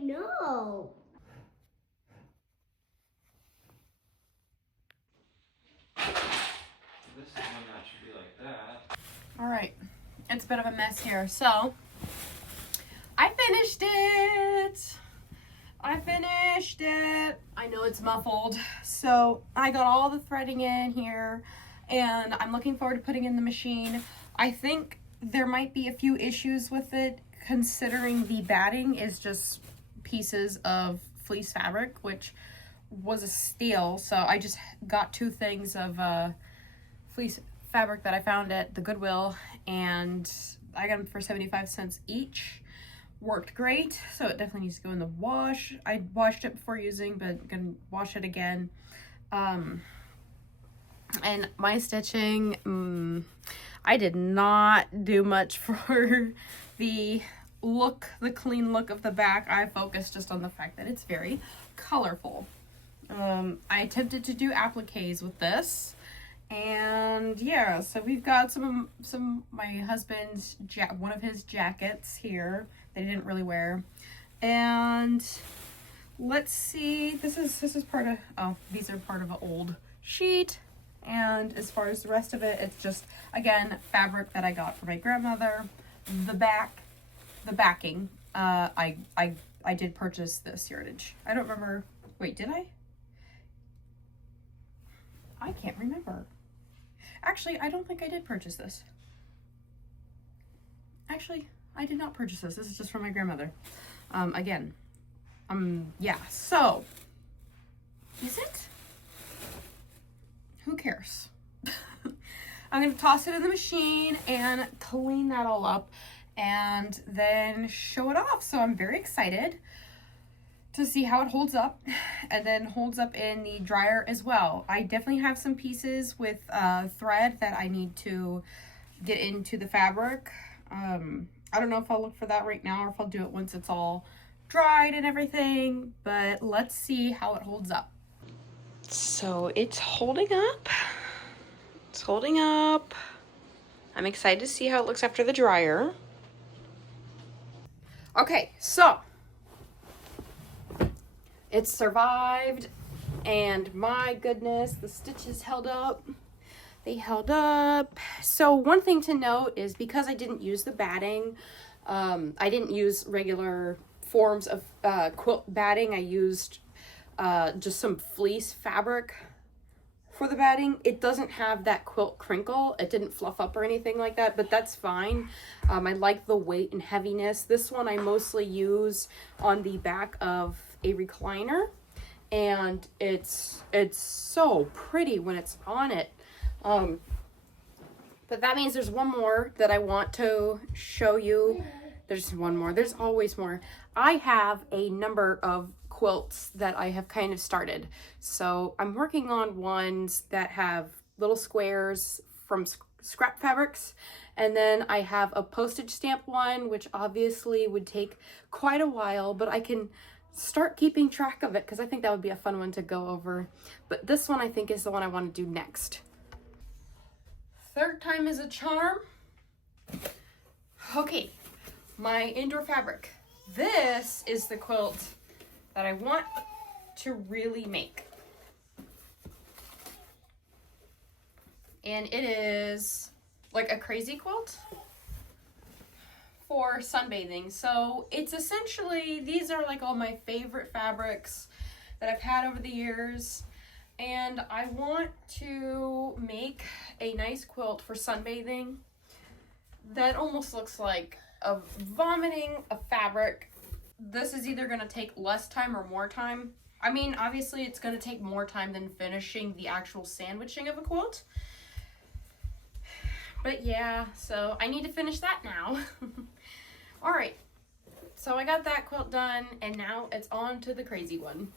know. This is one that should be like that. All right, it's a bit of a mess here. So I finished it. I know it's muffled. So I got all the threading in here and I'm looking forward to putting it in the machine. I think there might be a few issues with it considering the batting is just pieces of fleece fabric, which was a steal. So I just got 2 things of fleece fabric that I found at the Goodwill and I got them for 75 cents each. Worked great, so it definitely needs to go in the wash. I washed it before using, but gonna wash it again. And my stitching, I did not do much for the clean look of the back. I focused just on the fact that it's very colorful. I attempted to do appliques with this. And yeah, so we've got some my husband's one of his jackets here that he didn't really wear. And let's see, this is part of, oh, these are part of an old sheet. And as far as the rest of it, it's just, again, fabric that I got for my grandmother. The backing, I did purchase this yardage. I don't remember, wait, did I? I can't remember. Actually, I don't think I did purchase this. Actually, I did not purchase this. This is just from my grandmother. Yeah, so, is it? Who cares? I'm going to toss it in the machine and clean that all up and then show it off. So I'm very excited to see how it holds up and then holds up in the dryer as well. I definitely have some pieces with thread that I need to get into the fabric. I don't know if I'll look for that right now or if I'll do it once it's all dried and everything, but let's see how it holds up. So it's holding up. It's holding up. I'm excited to see how it looks after the dryer. Okay, so it survived, and my goodness, the stitches held up. They held up. So one thing to note is because I didn't use the batting, I didn't use regular forms of quilt batting. I used just some fleece fabric for the batting. It doesn't have that quilt crinkle. It didn't fluff up or anything like that, but that's fine. I like the weight and heaviness. This one I mostly use on the back of a recliner, and it's so pretty when it's on it. But that means there's one more that I want to show you. There's one more. There's always more. I have a number of quilts that I have kind of started. So I'm working on ones that have little squares from scrap fabrics. And then I have a postage stamp one, which obviously would take quite a while, but I can start keeping track of it because I think that would be a fun one to go over. But this one I think is the one I want to do next. Third time is a charm. Okay, my indoor fabric. This is the quilt that I want to really make. And it is like a krazy quilt for sunbathing. So it's essentially, these are like all my favorite fabrics that I've had over the years. And I want to make a nice quilt for sunbathing that almost looks like a vomiting of fabric. This is either going to take less time or more time. I mean, obviously it's going to take more time than finishing the actual sandwiching of a quilt. But yeah, so I need to finish that now. All right, so I got that quilt done, and now it's on to the krazy one.